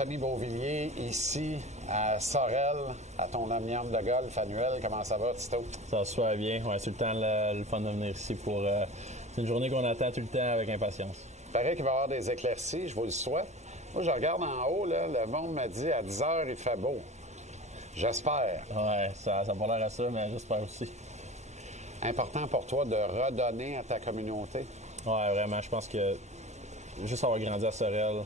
Anthony Beauvillier, ici à Sorel, à ton omnium de golf annuel. Comment ça va, Tito? Ça va super bien. Ouais, c'est tout le temps le fun de venir ici pour... c'est une journée qu'on attend tout le temps avec impatience. Il paraît qu'il va y avoir des éclaircies, je vous le souhaite. Moi, je regarde en haut, là, le monde me dit à 10 heures, il fait beau. J'espère. Ouais, ça n'a pas l'air à ça, mais j'espère aussi. Important pour toi de redonner à ta communauté? Ouais, vraiment. Je pense que juste avoir grandi à Sorel,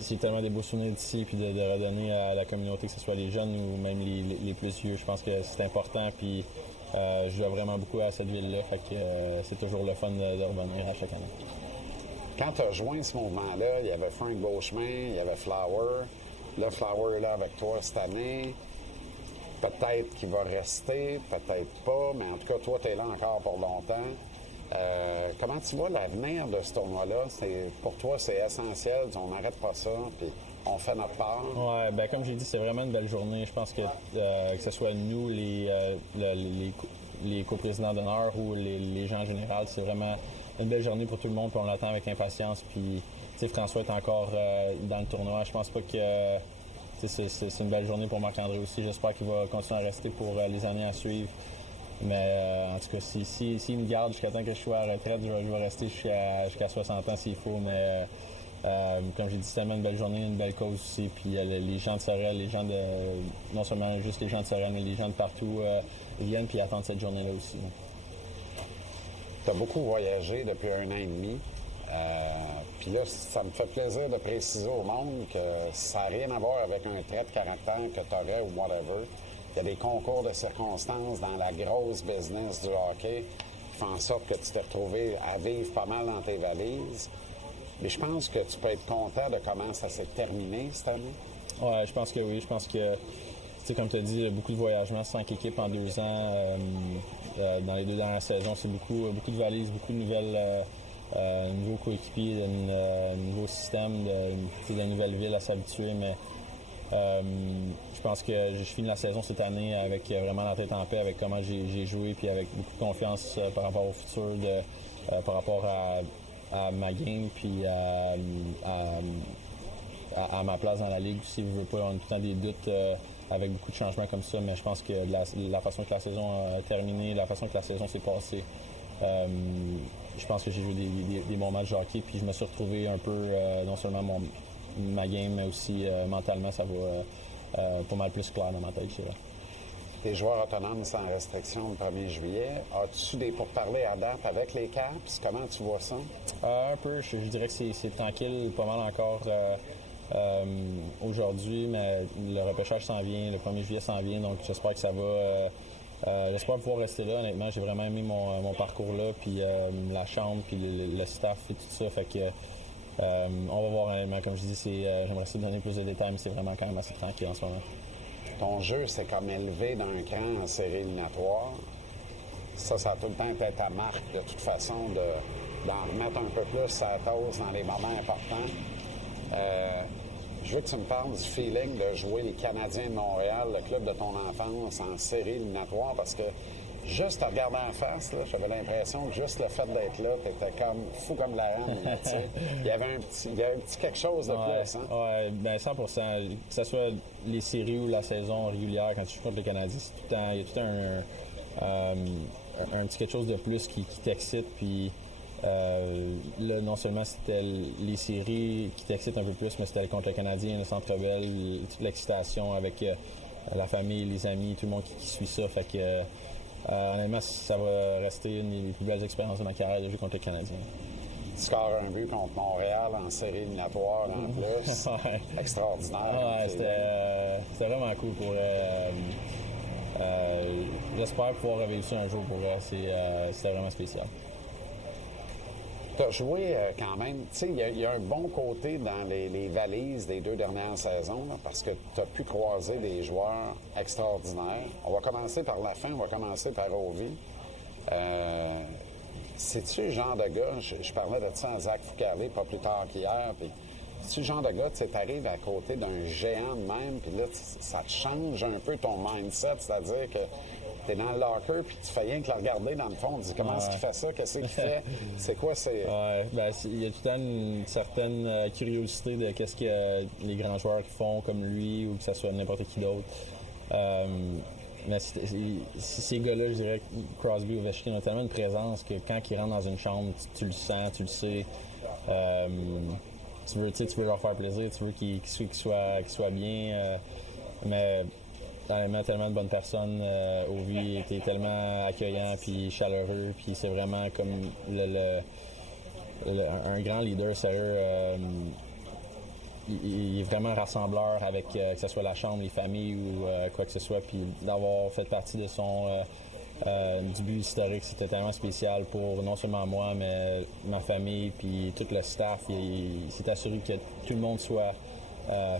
c'est tellement des beaux souvenirs d'ici, puis de redonner à la communauté, que ce soit les jeunes ou même les plus vieux. Je pense que c'est important, puis je dois vraiment beaucoup à cette ville-là. Fait que c'est toujours le fun de revenir à chaque année. Quand tu as joint ce mouvement-là, il y avait Frank Beauchemin, il y avait Flower. Là, Flower est là avec toi cette année. Peut-être qu'il va rester, peut-être pas, mais en tout cas, toi, tu es là encore pour longtemps. Comment tu vois l'avenir de ce tournoi-là? Pour toi, c'est essentiel. On n'arrête pas ça, puis on fait notre part. Ouais, ben comme j'ai dit, c'est vraiment une belle journée. Je pense que ce soit nous, les coprésidents d'honneur ou les gens en général, c'est vraiment une belle journée pour tout le monde, puis on l'attend avec impatience. Puis, tu sais, François est encore dans le tournoi. Je pense pas que c'est une belle journée pour Marc-André aussi. J'espère qu'il va continuer à rester pour les années à suivre. Mais en tout cas, s'il me garde jusqu'à temps que je sois à la retraite, je vais rester jusqu'à 60 ans s'il faut. Mais comme j'ai dit, c'est tellement une belle journée, une belle cause aussi. Puis les gens de Sorel, non seulement juste les gens de Sorel, mais les gens de partout viennent puis attendent cette journée-là aussi. Tu as beaucoup voyagé depuis 1 an et demi. Puis là, ça me fait plaisir de préciser au monde que ça n'a rien à voir avec un trait de caractère que tu aurais ou whatever. Il y a des concours de circonstances dans la grosse business du hockey qui font en sorte que tu t'es retrouvé à vivre pas mal dans tes valises. Mais je pense que tu peux être content de comment ça s'est terminé cette année. Ouais, je pense que oui. Je pense que, tu sais, comme tu as dit, beaucoup de voyagements, 5 équipes en 2 ans. Dans les 2 dernières saisons, c'est beaucoup de valises, beaucoup de nouvelles... nouveaux coéquipiers, de nouveaux systèmes, de nouvelles villes à s'habituer, mais je pense que je finis la saison cette année avec vraiment la tête en paix, avec comment j'ai joué, puis avec beaucoup de confiance par rapport au futur, par rapport à ma game, puis à ma place dans la ligue aussi. Je veux pas, on a tout le temps des doutes avec beaucoup de changements comme ça, mais je pense que la façon que la saison a terminé, la façon que la saison s'est passée, je pense que j'ai joué des bons matchs de hockey, puis je me suis retrouvé un peu, non seulement ma game, mais aussi mentalement, ça va pas mal plus clair dans ma tête, je dirais. Tes joueurs autonomes sans restriction le 1er juillet. As-tu des pourparlers à date avec les Caps? Comment tu vois ça? Un peu, je dirais que c'est tranquille, pas mal encore aujourd'hui, mais le repêchage s'en vient, le 1er juillet s'en vient, donc j'espère que ça va... j'espère pouvoir rester là. Honnêtement, j'ai vraiment aimé mon parcours là, puis la chambre, puis le staff et tout ça. Fait que on va voir honnêtement. Comme je dis, j'aimerais essayer de donner plus de détails, mais c'est vraiment quand même assez tranquille en ce moment. Ton jeu, c'est comme élevé d'un cran en série éliminatoire. Ça a tout le temps été ta marque, de toute façon, d'en remettre un peu plus à la toast dans les moments importants. Je veux que tu me parles du feeling de jouer les Canadiens de Montréal, le club de ton enfance, en série éliminatoire, parce que juste te regarder en face, là, j'avais l'impression que juste le fait d'être là, t'étais comme fou comme la reine. Il y avait un petit quelque chose de plus. Hein? Oui, bien 100%. Que ce soit les séries ou la saison régulière, quand tu joues contre les Canadiens, il y a tout un petit quelque chose de plus qui t'excite, puis... là, non seulement c'était les séries qui t'excitent un peu plus, mais c'était contre le Canadien, le Centre Bell, toute l'excitation avec la famille, les amis, tout le monde qui suit ça. Fait que, honnêtement, ça va rester une des plus belles expériences de ma carrière de jouer contre le Canadien. Tu scores un but contre Montréal en série éliminatoire en plus. Ouais. Extraordinaire. Ouais, c'était vraiment cool pour... j'espère pouvoir revivre ça un jour pour eux. C'était vraiment spécial. Tu as joué quand même, tu sais, il y a un bon côté dans les valises des 2 dernières saisons, là, parce que tu as pu croiser des joueurs extraordinaires. On va commencer par la fin, on va commencer par Ovi. C'est-tu le genre de gars, je parlais de ça à Zach Foucalé pas plus tard qu'hier, puis c'est-tu le genre de gars, tu arrives à côté d'un géant de même, puis là, ça te change un peu ton mindset, c'est-à-dire que T'es dans le locker, puis tu fais rien que le regarder dans le fond. Tu dis comment est-ce qu'il fait ça, qu'est-ce qu'il fait, c'est quoi, c'est. Ouais, il y a tout le temps une certaine curiosité de qu'est-ce que les grands joueurs font comme lui ou que ce soit n'importe qui d'autre. Mais ces gars-là, je dirais que Crosby ou Ovechkin ont tellement une présence que quand ils rentrent dans une chambre, tu le sens, tu le sais. Tu veux leur faire plaisir, tu veux qu'ils soient bien. Mais tellement de bonnes personnes. Ovi était tellement accueillant puis chaleureux. Puis c'est vraiment comme un grand leader, sérieux. Il est vraiment rassembleur avec que ce soit la chambre, les familles ou quoi que ce soit. Puis d'avoir fait partie de son du but historique, c'était tellement spécial pour non seulement moi, mais ma famille, puis tout le staff. Il s'est assuré que tout le monde soit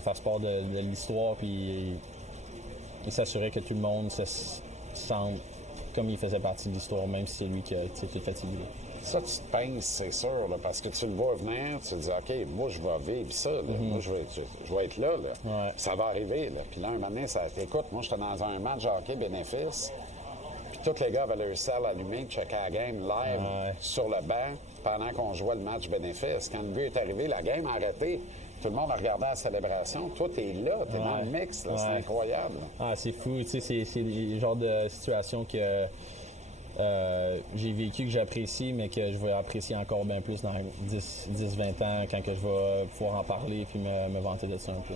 fasse part de l'histoire, puis il s'assurait que tout le monde se sente comme il faisait partie de l'histoire, même si c'est lui qui a été tout fatigué. Ça, tu te pinces, c'est sûr, là, parce que tu le vois venir, tu te dis, OK, moi, je vais vivre ça, là. Moi, je vais être là, là. Ouais. Ça va arriver, là. Puis là, un moment donné, écoute, moi, j'étais dans un match de hockey bénéfice, puis tous les gars avaient leur salle allumée, checker la game live sur le banc pendant qu'on jouait le match bénéfice. Quand le but est arrivé, la game a arrêté. Tout le monde a regardé la célébration. Toi, t'es là, t'es dans le mix, là. C'est incroyable. Ah, c'est fou, tu sais, c'est des genres de situations que j'ai vécu, que j'apprécie, mais que je vais apprécier encore bien plus dans 10-20 ans, quand que je vais pouvoir en parler et me vanter de ça un peu.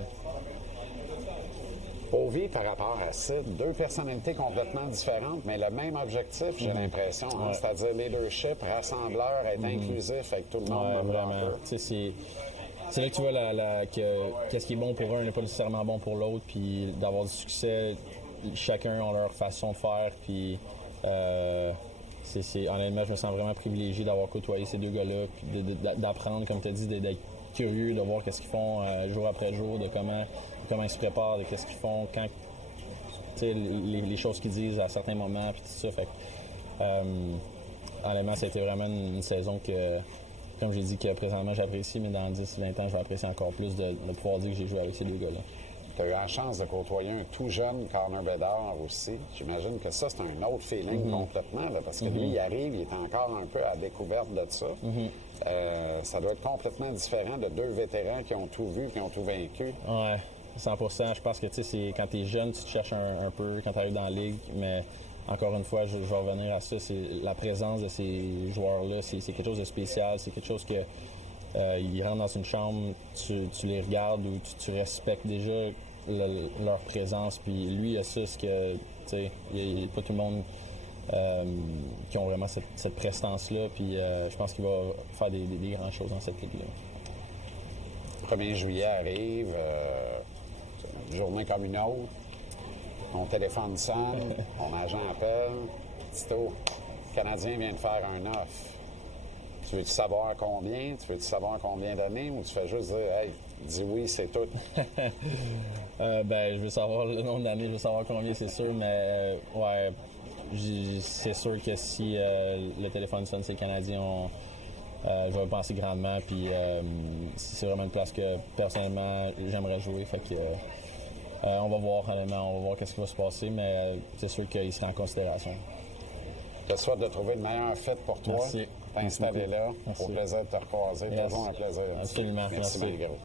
Ovi, par rapport à Sid, deux personnalités complètement différentes, mais le même objectif, j'ai l'impression, hein, c'est-à-dire leadership, rassembleur, être inclusif avec tout le monde dans le vraiment. locker. C'est là que tu vois qu'est-ce qui est bon pour un n'est pas nécessairement bon pour l'autre, puis d'avoir du succès, chacun a leur façon de faire, puis honnêtement, je me sens vraiment privilégié d'avoir côtoyé ces deux gars-là, puis d'apprendre, comme tu as dit, d'être curieux, de voir qu'est-ce qu'ils font jour après jour, de comment ils se préparent, de qu'est-ce qu'ils font, quand, les choses qu'ils disent à certains moments, puis tout ça. Fait que, honnêtement, ça a été vraiment une saison que, comme j'ai dit, que présentement j'apprécie, mais dans 10-20 ans, je vais apprécier encore plus de pouvoir dire que j'ai joué avec ces deux gars-là. Tu as eu la chance de côtoyer un tout jeune Connor Bedard aussi. J'imagine que ça, c'est un autre feeling complètement, là, parce que lui, il arrive, il est encore un peu à la découverte de ça. Ça doit être complètement différent de deux vétérans qui ont tout vu, qui ont tout vaincu. Ouais, 100%. Je pense que c'est quand tu es jeune, tu te cherches un peu quand tu arrives dans la ligue, mais encore une fois, je vais revenir à ça. C'est la présence de ces joueurs-là, c'est quelque chose de spécial, c'est quelque chose que ils rentrent dans une chambre, tu les regardes ou tu respectes déjà leur présence. Puis lui, il a ça, ce que, tu sais, il n'y a pas tout le monde qui ont vraiment cette prestance-là. Puis je pense qu'il va faire des grandes choses dans cette ligue-là. 1er juillet arrive, une journée comme une autre. Mon téléphone sonne, mon agent appelle. Tito, le Canadien vient de faire un offre. Tu veux-tu savoir combien? Tu veux-tu savoir combien d'années? Ou tu fais juste dire, hey, dis oui, c'est tout? Je veux savoir le nombre d'années, je veux savoir combien, c'est sûr, mais ouais, c'est sûr que si le téléphone sonne, c'est Canadien, je vais penser grandement. Puis c'est vraiment une place que personnellement j'aimerais jouer. Fait que on va voir, honnêtement, on va voir qu'est-ce qui va se passer, mais c'est sûr qu'il sera en considération. Je te souhaite de trouver le meilleur fit pour toi. Merci. T'installer là. Au plaisir de te recroiser. Yes. Toujours un plaisir. Absolument. Merci, bien gros.